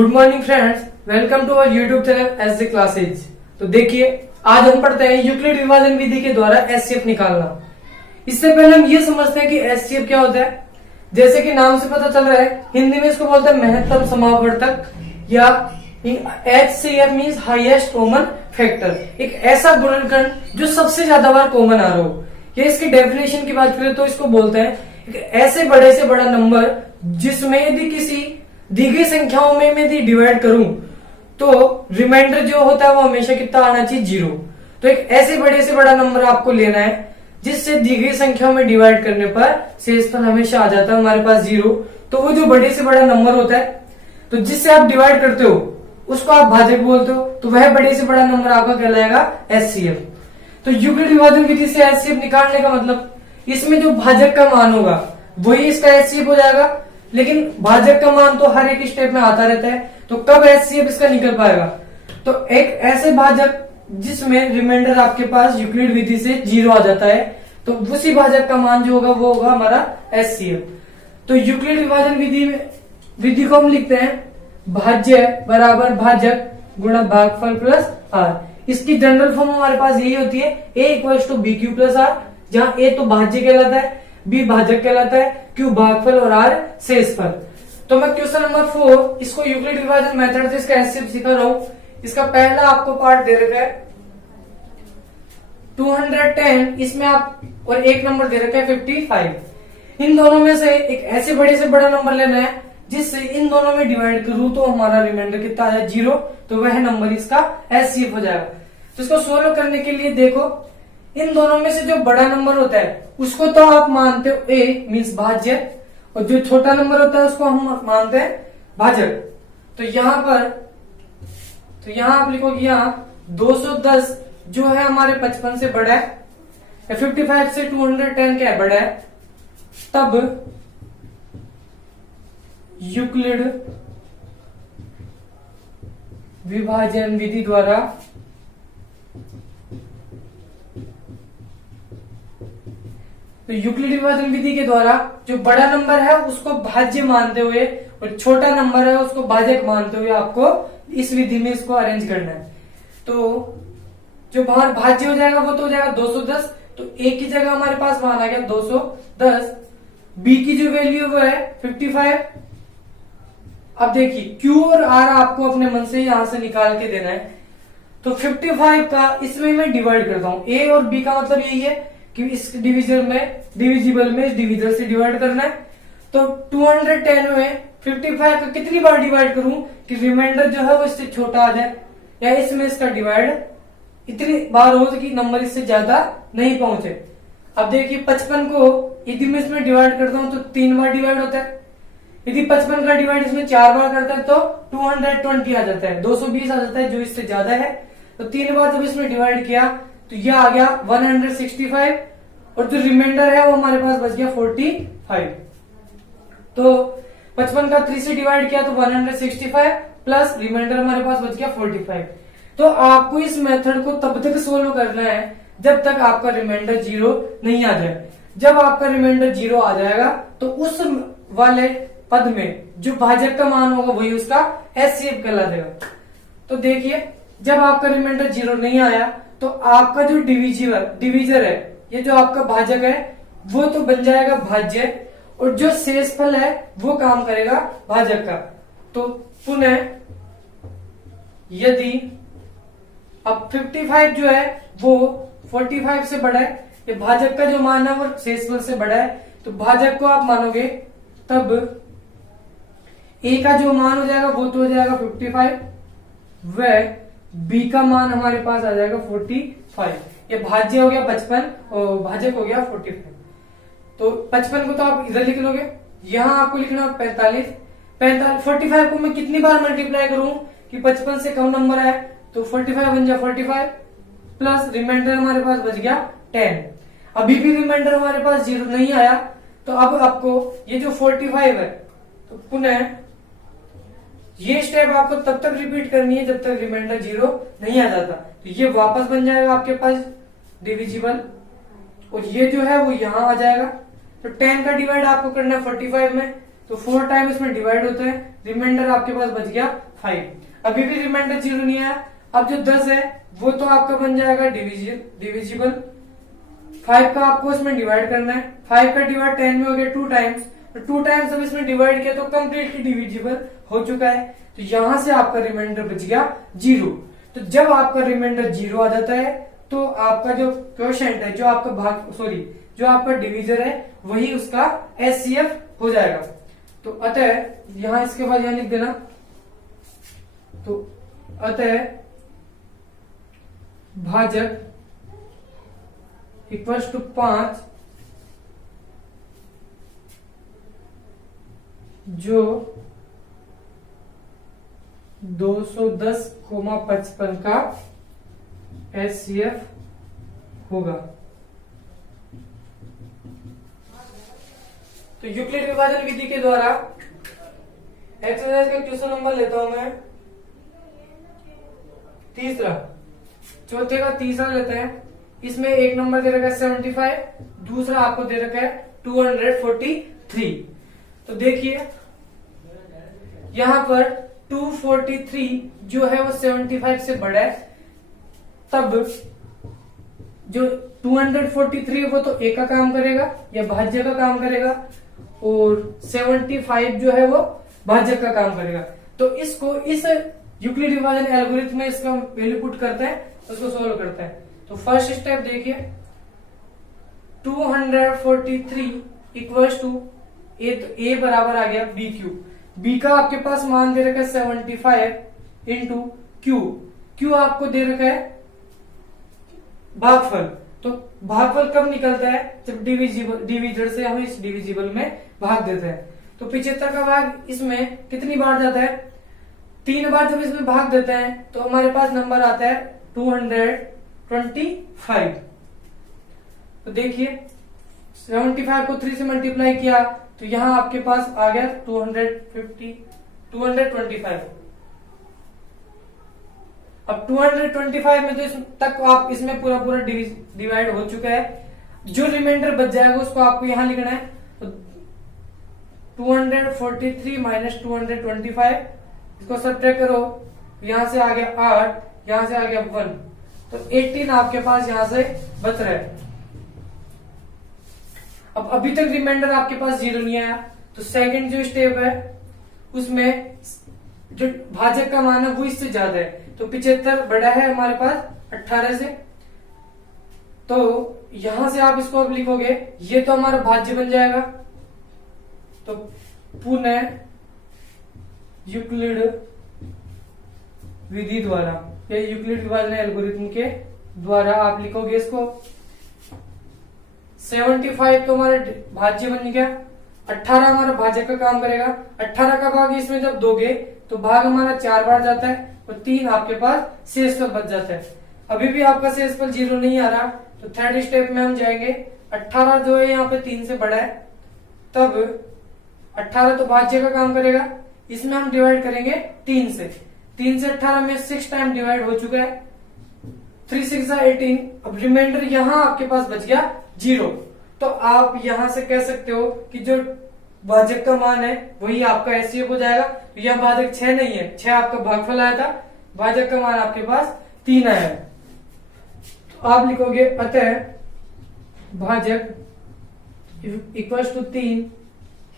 Good morning friends, welcome to our YouTube channel S D classes. तो देखिए, आज हम पढ़ते हैं यूक्लिड विभाजन विधि के द्वारा एचसीएफ निकालना। इससे पहले हम ये समझते हैं कि एचसीएफ क्या होता है। जैसे कि नाम से पता चल रहा है, हिंदी में इसको बोलते हैं महत्तम समावर्तक या HCF means highest common factor. एक ऐसा गुणनखंड जो सबसे ज्यादा बार कॉमन आ रहा हो। या इसकी डेफिनेशन की बात करें तो इसको बोलते हैं एक ऐसे बड़े से बड़ा नंबर जिसमें यदि किसी दी गई संख्याओं में यदि डिवाइड करूं तो रिमाइंडर जो होता है वो हमेशा कितना आना चाहिए, 0। तो एक ऐसे बड़े से बड़ा नंबर आपको लेना है जिससे दी गई संख्याओं में डिवाइड करने पर शेषफल हमेशा आ जाता है हमारे पास 0। तो वो जो बड़े से बड़ा नंबर होता है तो जिससे आप डिवाइड करते हो उसको आप भाजक बोलते हो, तो वह बड़े से बड़ा नंबर आपका कहलाएगा एचसीएफ। तो यूक्लिड विभाजन विधि से एचसीएफ निकालने का मतलब इसमें जो भाजक का मान होगा वही इसका एचसीएफ हो जाएगा। लेकिन भाजक का मान तो हर एक स्टेप में आता रहता है, तो कब एचसीएफ इसका निकल पाएगा? तो एक ऐसे भाजक जिसमें रिमाइंडर आपके पास यूक्लिड विधि से 0 आ जाता है, तो उसी भाजक का मान जो होगा वो होगा हमारा एचसीएफ। तो यूक्लिड विभाजन विधि को हम लिखते हैं भाज्य बराबर भाजक गुणा भागफल प्लस आर। इसकी जनरल फॉर्म हमारे पास यही होती है, a equals to B Q plus R, जहां a तो भाज्य कहलाता है, b भाजक कहलाता है, q भागफल और r शेषफल। तो मैं क्वेश्चन नंबर 4 इसको यूक्लिड विभाजन मेथड से इसका एचसीएफ सिखा रहा हूं। इसका पहला आपको पार्ट दे रखा है 210, इसमें आप और एक नंबर दे रखा है 55। इन दोनों में से एक ऐसे बड़े से बड़ा नंबर लेना है जिससे इन दोनों में डिवाइड करूं तो हमारा रिमाइंडर कितना आ जाए, 0। तो वह नंबर इसका एचसीएफ हो जाएगा। तो इसको सोल्व करने के लिए देखो, इन दोनों में से जो बड़ा नंबर होता है उसको तो आप मानते हो a मीन्स भाज्य, और जो छोटा नंबर होता है उसको हम मानते हैं भाजक। तो यहां आप लिखोगे यहां 210 जो है हमारे 55 से बड़ा है, 55 से 210 क्या है, बड़ा है। तब यूक्लिड विभाजन विधि द्वारा यूक्लिड विभाजन विधि के द्वारा जो बड़ा नंबर है उसको भाज्य मानते हुए और छोटा नंबर है उसको भाजक मानते हुए आपको इस विधि में इसको अरेंज करना है। तो जो बाहर भाज्य हो जाएगा वो तो हो जाएगा 210, तो a की जगह हमारे पास मान आ गया 210, b की जो वैल्यू वो है 55। अब देखिए q और r आपको अपने मन से यहां से निकाल के देना है। तो 55 का इसमें मैं डिवाइड करता हूं, a और b का मतलब यही है कि इस डिविजिबल में इस डिविजर से डिवाइड करना है। तो 210 में 55 का कितनी बार डिवाइड करूं कि रिमाइंडर जो है वो इससे छोटा आ जाए, या इसमें इसका डिवाइड इतनी बार हो कि नंबर इससे ज्यादा नहीं पहुंचे। अब देखिए 55 को यदि मैं इसमें डिवाइड करता हूं तो 3 बार डिवाइड होता है। यदि 55 का डिवाइड इसमें 4 बार करता है तो 220 आ जाता है, 220 आ जाता है, जो इससे ज्यादा है। तो 3 बार जब इसमें डिवाइड किया तो यह आ गया 165, और जो रिमाइंडर है वो हमारे पास बच गया 45। तो 55 का 3 से डिवाइड किया तो 165 प्लस रिमाइंडर हमारे पास बच गया 45। तो आपको इस मेथड को तब तक सोल्व करना है जब तक आपका रिमाइंडर 0 नहीं आ जाए। जब आपका रिमाइंडर 0 आ जाएगा तो उस वाले पद में जो भाजक का मान होगा वही उसका एचसीएफ कहला देगा। तो देखिए जब आपका रिमाइंडर 0 नहीं आया तो आपका जो डिविजर है, ये जो आपका भाजक है वो तो बन जाएगा भाज्य, और जो शेषफल है वो काम करेगा भाजक का। तो पुनः यदि अब 55 जो है वो 45 से बड़ा है, ये भाजक का जो मान है वो शेषफल से बड़ा है, तो भाजक को आप मानोगे तब a का जो मान हो जाएगा वो तो हो जाएगा 55, वह b का मान हमारे पास आ जाएगा 45। ये भाज्य हो गया 55 और भाजक हो गया 45। तो 55 को तो आप इधर लिख लोगे, यहां आपको लिखना 45। 45 को मैं कितनी बार मल्टीप्लाई करूं कि 55 से कम नंबर है, तो 45 बन जाए 45 प्लस रिमाइंडर हमारे पास बच गया 10। अभी भी रिमाइंडर हमारे पास 0 नहीं आया, तो अब आपको ये जो 45 है तो पुनः ये स्टेप आपको तब तक रिपीट करनी है जब तक रिमाइंडर 0 नहीं आ जाता। तो ये वापस बन जाएगा आपके पास डिविजिबल, और ये जो है वो यहां आ जाएगा। तो 10 का डिवाइड आपको करना है 45 में, तो 4 टाइम इसमें डिवाइड होता है, रिमाइंडर आपके पास बच गया 5। अभी भी रिमाइंडर 0 नहीं आया। अब जो 10 है वो तो आपका बन जाएगा डिविजिबल। 5 का आपको इसमें डिवाइड करना है। 5 का डिवाइड 10 में हो गया 2 टाइम्स, तो 2 टाइम्स अब इसमें डिवाइड किया तो कम्प्लीटली डिविजिबल हो चुका है। तो यहां से आपका रिमाइंडर बच गया 0। तो जब आपका रिमाइंडर 0 आ जाता है तो आपका जो क्वोशिएंट है, जो आपका जो आपका डिविजर है, वही उसका एचसीएफ हो जाएगा। तो अतः यहां इसके बाद यहां लिख देना, तो अतः भाजक इक्वल्स टू 5 जो 210,55 का एचसीएफ होगा। तो यूक्लिड विभाजन विधि के द्वारा एक्सरसाइज का क्वेश्चन नंबर लेता हूं मैं तीसरा। चौथे का तीसरा लेते हैं। इसमें एक नंबर दे रखा है 75, दूसरा आपको दे रखा है 243। तो देखिए यहां पर 243 जो है वो 75 से बड़ा है, तब जो 243 है वो तो ए का काम करेगा या भाज्य का काम करेगा, और 75 जो है वो भाजक का काम करेगा। तो इसको इस यूक्लिड विभाजन एल्गोरिथम में इसका वैल्यू पुट करते हैं, उसको सोल्व करते हैं। तो फर्स्ट स्टेप देखिए, 243 इक्वल्स टू ए, तो ए बराबर आ गया बी क्यूब। बी का आपके पास मान दे रखा है 75 इंटू क्यू। क्यू आपको दे रखा है भागफल। तो भागफल कब निकलता है? जब डिविजर से हम इस डिविजिबल में भाग देते हैं। तो 75 का भाग इसमें कितनी बार जाता है? 3 बार जब इसमें भाग देते हैं तो हमारे पास नंबर आता है 225। तो देखिए 75 को 3 से मल्टीप्लाई किया तो यहां आपके पास आ गया 225। अब 225 में तो तक आप इसमें पूरा डिवाइड हो चुका है। जो रिमाइंडर बच जाएगा उसको आपको यहां लिखना है। तो 243 माइनस 225, इसको सब्ट्रैक्ट करो, यहां से आ गया 8, यहां से आ गया 1, तो 18 आपके पास यहां से बच रहा है। अब अभी तक रिमाइंडर आपके पास 0 नहीं आया, तो सेकंड जो स्टेप है उसमें जो भाजक का मान है वो इससे ज्यादा है। तो 75 बड़ा है हमारे पास 18 से, तो यहां से आप इसको अब लिखोगे, ये तो हमारा भाज्य बन जाएगा। तो पुनः यूक्लिड विधि द्वारा या यूक्लिड विभाजन एल्गोरिथम के द्वारा आप लिखोगे इसको। 75 तो हमारा भाज्य बन गया, 18 हमारा भाजक का काम करेगा। 18 का भाग इसमें जब दोगे तो भाग हमारा 4 बार जाता है और 3 आपके पास शेषफल बच जाता है। अभी भी आपका शेषफल 0 नहीं आ रहा, तो थर्ड स्टेप में हम जाएंगे। 18 जो है यहाँ पे 3 से बड़ा है, तब 18 तो भाज्य का काम करेगा, इसमें हम डिवाइड करेंगे 3 से। 3 से 18 में 6 टाइम डिवाइड हो चुका है, 3 6 18। अब रिमाइंडर यहां आपके पास बच गया 0। तो आप यहां से कह सकते हो कि जो भाजक का मान है वही आपका एचसीएफ हो जाएगा। तो यह भाजक 6 नहीं है, 6 आपका भागफल आया था, भाजक का मान आपके पास 3 आया है। तो आप लिखोगे अतः भाजक इक्वल्स टू 3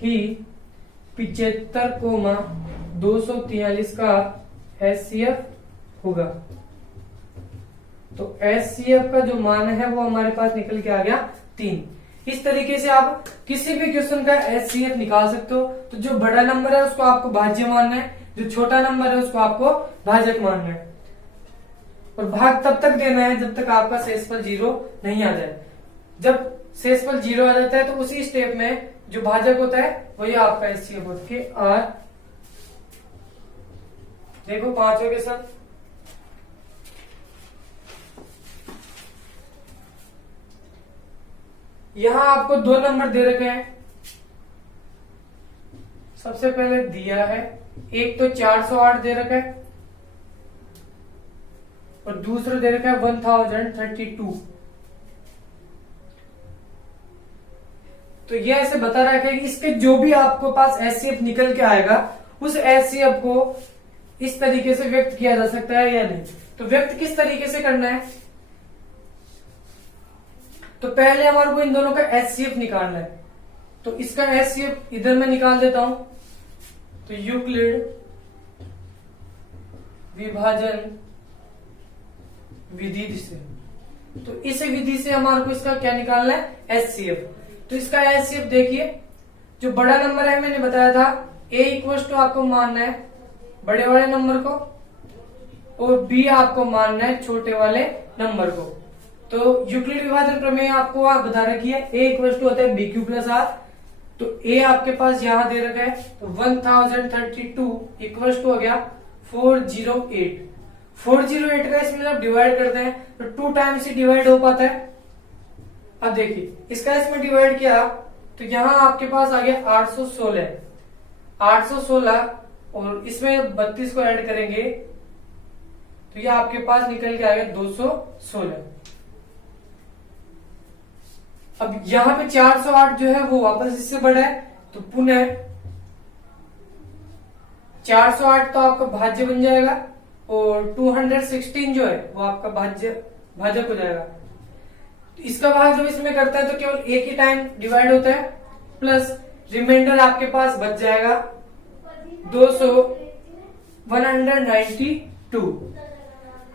ही 75,243 का एचसीएफ होगा। तो एचसीएफ का जो मान है वो हमारे पास निकल के आ गया 3। इस तरीके से आप किसी भी क्वेश्चन का एचसीएफ निकाल सकते हो। तो जो बड़ा नंबर है उसको आपको भाज्य मानना है, जो छोटा नंबर है उसको आपको भाजक मानना है, और भाग तब तक देना है जब तक आपका शेषफल 0 नहीं आ जाए। जब शेषफल 0 आ जाता है तो उसी स्टेप में जो भाजक होता है वही आपका एचसीएफ होता है। और देखो 5वें क्वेश्चन, यहां आपको 2 नंबर दे रखे हैं। सबसे पहले दिया है, एक तो 408 दे रखा है और दूसरा दे रखा है 1032। तो ये ऐसे बता रखा है कि इसके जो भी आपको पास एचसीएफ निकल के आएगा उस एचसीएफ को इस तरीके से व्यक्त किया जा सकता है या नहीं। तो व्यक्त किस तरीके से करना है, तो पहले हमारे को इन दोनों का एचसीएफ निकालना है। तो इसका एचसीएफ इधर मैं निकाल देता हूं। तो यूक्लिड विभाजन विधि से, तो इस विधि से हमारे को इसका क्या निकालना है, एचसीएफ। तो इसका एचसीएफ देखिए, जो बड़ा नंबर है मैंने बताया था a इक्वल टू आपको मानना है बड़े वाले नंबर को, और b आपको मानना है छोटे वाले नंबर को। तो यूक्लिड विभाजन प्रमेय आपको आप बता रखी है, a इक्वल टू होता है बी क्यू प्लस आर। तो a आपके पास यहां दे रखा है, तो 1032 इक्वल टू हो गया 408। 408 का इसमें जब डिवाइड करते हैं तो 2 टाइम्स ही डिवाइड हो पाता है। अब देखिए इसका इसमें डिवाइड किया तो यहां आपके पास आ गया 816, 816 और इसमें 32 को ऐड करेंगे तो ये आपके पास निकल के आ गया 216। अब यहां पे 408 जो है वो वापस इससे बड़ा है, तो पुनः 408 तो आपका भाज्य बन जाएगा और 216 जो है वो आपका भाजक हो जाएगा। तो इसका भाग जब इसमें करता है तो केवल एक ही टाइम डिवाइड होता है, प्लस रिमाइंडर आपके पास बच जाएगा 192।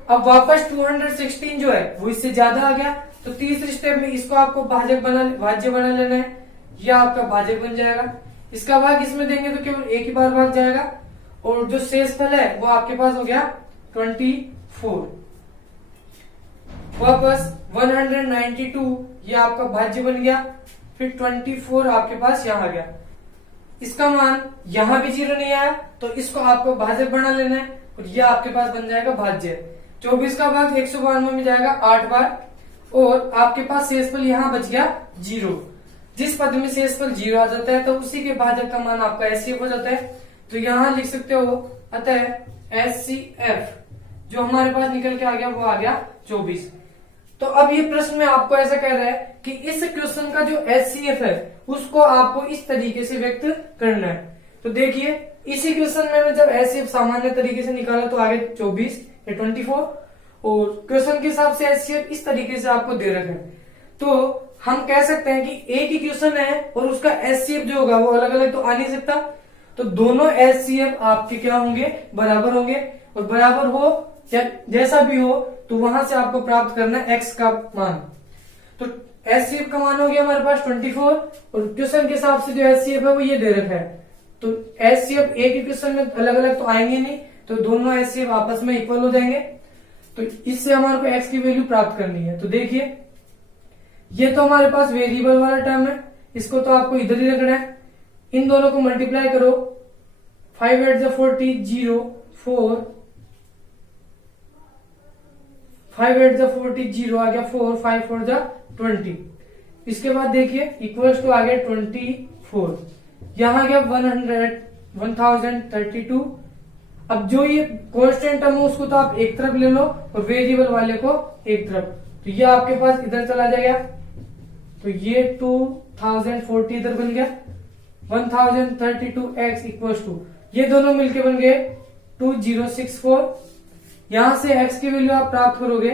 अब वापस 216 जो है वो इससे ज्यादा आ गया, तो तीसरे स्टेप में इसको आपको भाज्य बना लेना है, यह आपका भाजक बन जाएगा। इसका भाग इसमें देंगे तो केवल एक ही बार भाग जाएगा, और जो शेषफल है वो आपके पास हो गया 24। वापस 192 ये आपका भाज्य बन गया, फिर 24 आपके पास यहाँ आ गया। इसका मान यहाँ भी 0 नहीं आया तो इसको आपको भाजक बना लेना है, और यह आपके पास बन जाएगा भाज्य। 24 का भाग 192 में जाएगा 8 बार, और आपके पास शेषफल यहाँ बच गया 0। जिस पद में शेषफल 0 आ जाता है तो उसी के भाजक का मान आपका एचसीएफ हो जाता है। तो यहाँ लिख सकते हो, अतः एचसीएफ जो हमारे पास निकल के आ गया वो आ गया 24। तो अब ये प्रश्न में आपको ऐसा कह रहा है कि इस क्वेश्चन का जो एचसीएफ है उसको आपको इस तरीके से व्यक्त करना है। तो देखिए इसी क्वेश्चन में जब एचसीएफ सामान्य तरीके से निकाला तो आगे 24 या 24, और क्वेश्चन के हिसाब से एचसीएफ इस तरीके से आपको दे रखे हैं। तो हम कह सकते हैं कि एक ही क्वेश्चन है और उसका एचसीएफ जो होगा वो अलग अलग तो आ नहीं सकता, तो दोनों एचसीएफ आपके क्या होंगे, बराबर होंगे। और बराबर हो या जैसा भी हो तो वहां से आपको प्राप्त करना है एक्स का मान। तो एचसीएफ का मान हो गया हमारे पास 24, और क्वेश्चन के हिसाब से जो एचसीएफ है वो ये दे रखा है। तो एचसीएफ एक ही क्वेश्चन में अलग अलग तो आएंगे नहीं, तो दोनों एचसीएफ आपस में इक्वल हो जाएंगे। तो इससे हमारे को एक्स की वैल्यू प्राप्त करनी है। तो देखिए ये तो हमारे पास वेरिएबल वाला टर्म है, इसको तो आपको इधर ही रखना है। इन दोनों को मल्टीप्लाई करो, 5 8 जा 40, 0 4, 5 8 जा 40, 0 आ गया 4, 5 4 जा 20। इसके बाद देखिए इक्वल्स टू आ गया 24, यहां आ गया 1032। अब जो ये कांस्टेंट टर्म है उसको तो आप एक तरफ ले लो और वेरिएबल वाले को एक तरफ, तो ये आपके पास इधर चला जाएगा। तो ये 2040 इधर बन गया, 1032x इक्वल्स टू ये दोनों मिलके बन गए 2064। यहां से x की वैल्यू आप प्राप्त करोगे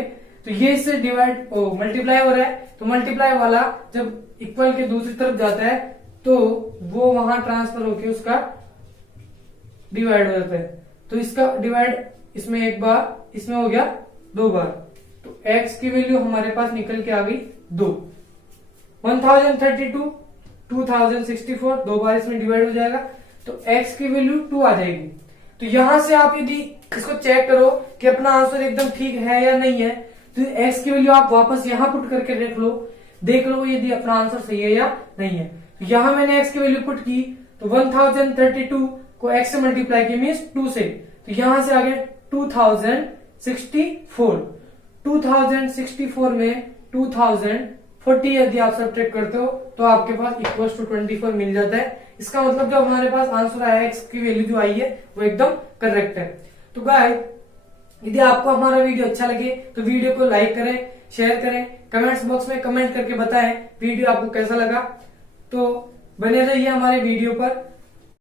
तो ये इससे डिवाइड मल्टीप्लाई हो रहा है, तो मल्टीप्लाई वाला जब इक्वल के दूसरी तरफ जाता है तो वो वहां ट्रांसफर होके उसका डिवाइड हो जाता है। तो इसका डिवाइड इसमें एक बार, इसमें हो गया 2 बार, तो x की वैल्यू हमारे पास निकल के आ गई 2। 1032 2064 2 बार इसमें डिवाइड हो जाएगा, तो x की वैल्यू 2 आ जाएगी। तो यहां से आप यदि इसको चेक करो कि अपना आंसर एकदम ठीक है या नहीं है, तो x की वैल्यू आप वापस यहां पुट करके देख लो यदि अपना आंसर सही है या नहीं है। तो यहां मैंने x की वैल्यू पुट की, तो 1032 को x से मल्टीप्लाई किया मीन्स 2 से, तो यहां से आ गया 2064। 2064 में 2040 यदि आप सब्ट्रैक्ट करते हो तो आपके पास इक्वल्स टू 24 मिल जाता है। इसका मतलब जो हमारे पास आंसर आया x की वैल्यू जो आई है वो एकदम करेक्ट है। तो गाइस यदि आपको हमारा वीडियो अच्छा लगे तो वीडियो को लाइक करें, शेयर करें, कमेंट्स बॉक्स में कमेंट करके बताएं वीडियो आपको कैसा लगा। तो बने रहिए हमारे वीडियो पर।